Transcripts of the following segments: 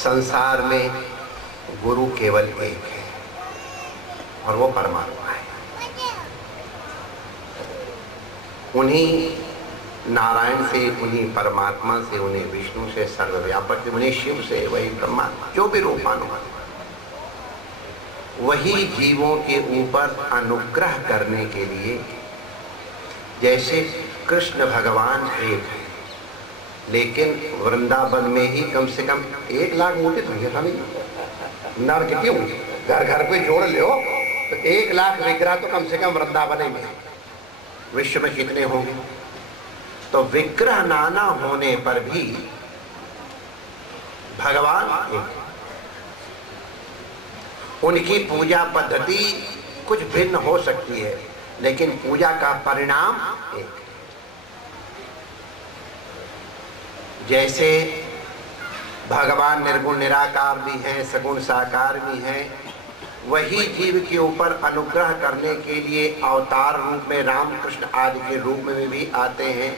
संसार में गुरु केवल एक है और वो परमात्मा है। उन्हीं नारायण से, उन्हीं परमात्मा से, उन्हीं विष्णु से, सर्वव्यापक से, उन्हीं शिव से, वही ब्रह्मा, जो भी रूपानुमान, वही जीवों के ऊपर अनुग्रह करने के लिए, जैसे कृष्ण भगवान एक है, लेकिन वृंदावन में ही कम से कम 1 लाख मूर्ति तो था नहीं, नर कितनी होंगी, घर घर पे जोड़ लो तो 1 लाख विग्रह तो कम से कम वृंदावन में। विश्व में कितने होंगे? तो विग्रह नाना होने पर भी भगवान एक। उनकी पूजा पद्धति कुछ भिन्न हो सकती है, लेकिन पूजा का परिणाम एक। जैसे भगवान निर्गुण निराकार भी हैं, सगुण साकार भी हैं, वही जीव के ऊपर अनुग्रह करने के लिए अवतार रूप में रामकृष्ण आदि के रूप में भी आते हैं।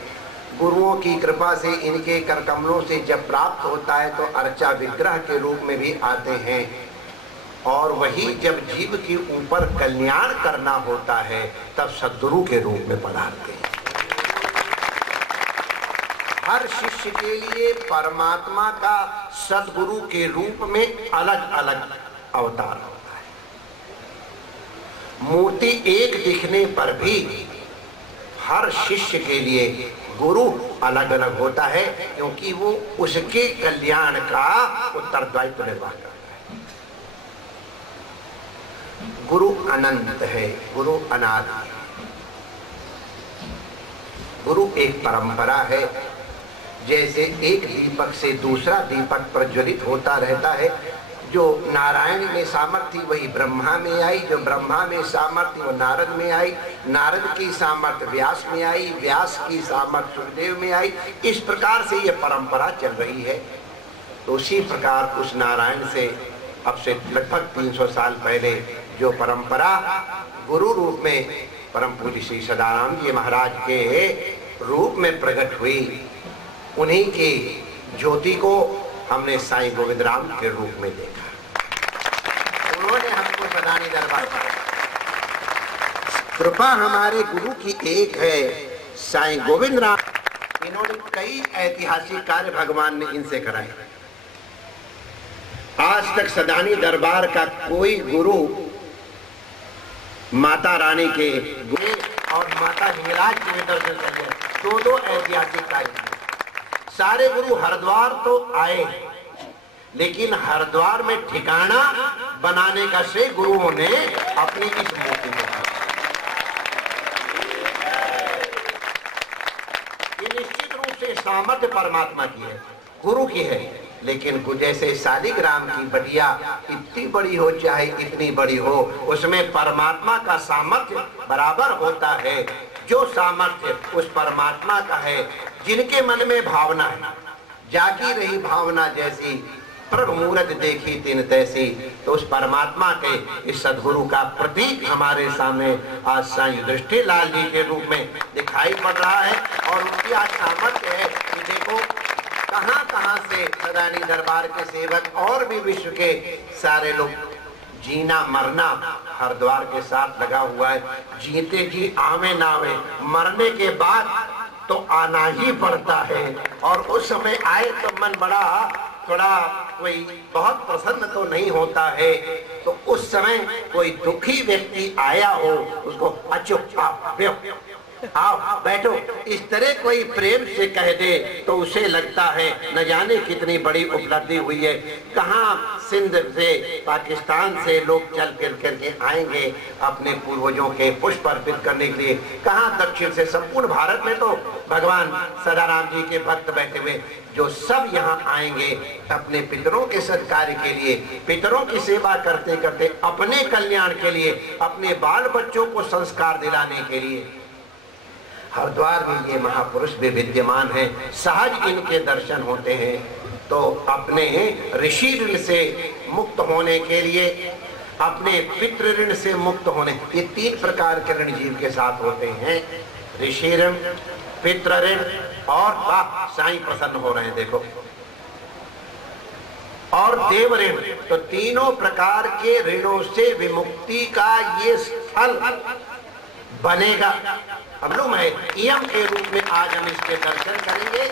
गुरुओं की कृपा से, इनके करकमलों से जब प्राप्त होता है तो अर्चा विग्रह के रूप में भी आते हैं। और वही जब जीव के ऊपर कल्याण करना होता है तब सद्गुरु के रूप में पधारते हैं। हर शिष्य के लिए परमात्मा का सद्गुरु के रूप में अलग अलग अवतार होता है। मूर्ति एक दिखने पर भी हर शिष्य के लिए गुरु अलग अलग होता है, क्योंकि वो उसके कल्याण का उत्तरदायित्व निर्वाह करता है। गुरु अनंत है, गुरु अनादि है। गुरु एक परंपरा है। जैसे एक दीपक से दूसरा दीपक प्रज्वलित होता रहता है, जो नारायण में सामर्थ्य वही ब्रह्मा में आई, जो ब्रह्मा में सामर्थ्य वो नारद में आई, नारद की सामर्थ्य व्यास में आई, व्यास की सामर्थ्य सुखदेव में आई। इस प्रकार से ये परंपरा चल रही है। तो उसी प्रकार उस नारायण से अब से लगभग 300 साल पहले जो परंपरा गुरु रूप में परम पूज्य श्री सदानंद जी महाराज के रूप में प्रकट हुई, उन्हीं की ज्योति को हमने साईं गोविंद राम के रूप में देखा। उन्होंने हमको सदानी दरबार, कृपा हमारे गुरु की एक है, साईं गोविंद राम। इन्होंने कई ऐतिहासिक कार्य भगवान ने इनसे कराए। आज तक सदानी दरबार का कोई गुरु माता रानी के गुरु और माता हिंगलाज के दर्शन करके 2 ऐतिहासिक कार्य। सारे गुरु हरिद्वार तो आए, लेकिन हरिद्वार में ठिकाना बनाने का श्रेय गुरुओं ने अपनी इस मूर्ति को दिया। ये निश्चित रूप से सामर्थ्य परमात्मा की है, गुरु की है। लेकिन जैसे शालिग्राम की बटिया इतनी बड़ी हो चाहे इतनी बड़ी हो, उसमें परमात्मा का सामर्थ्य बराबर होता है। जो सामर्थ्य उस परमात्मा का है, जिनके मन में भावना है, जागी रही भावना जैसी, प्रभु मूरत देखी तिन तैसी, तो उस परमात्मा के इस सद्गुरु का प्रतीक हमारे सामने आज साईं युधिष्ठिर लाल जी के रूप में दिखाई पड़ रहा है। और उनकी आज सामर्थ्य है कि देखो कहां से सदानी दरबार के सेवक और भी विश्व के सारे लोग, जीना मरना हरिद्वार के साथ लगा हुआ है। जीते जी आवे ना आवे, मरने के बाद तो आना ही पड़ता है। और उस समय आए तो मन बड़ा थोड़ा कोई बहुत प्रसन्न तो नहीं होता है। तो उस समय कोई दुखी व्यक्ति आया हो, उसको आओ बैठो, इस तरह कोई प्रेम से कह दे तो उसे लगता है न जाने कितनी बड़ी उपलब्धि हुई है। कहाँ सिंध से, पाकिस्तान से लोग चल फिर करके आएंगे अपने पूर्वजों के पुष्प अर्पित करने के लिए। कहाँ दक्षिण से, संपूर्ण भारत में तो भगवान सदाराम जी के भक्त बैठे हुए, जो सब यहाँ आएंगे अपने पितरों के सत्कार के लिए, पितरों की सेवा करते करते अपने कल्याण के लिए, अपने बाल बच्चों को संस्कार दिलाने के लिए। हरिद्वार में ये महापुरुष भी विद्यमान हैं, सहज इनके दर्शन होते हैं। तो अपने ऋषि ऋण से मुक्त होने के लिए, अपने पितृ ऋण से मुक्त होने, ये 3 प्रकार के ऋण जीव के साथ होते हैं। ऋषि ऋण, पितृ ऋण और वाह साईं प्रसन्न हो रहे हैं। देखो और देव ऋण, तो तीनों प्रकार के ऋणों से विमुक्ति का ये फल बनेगा। हम लोग इयम के रूप में आज हम इसके दर्शन करेंगे।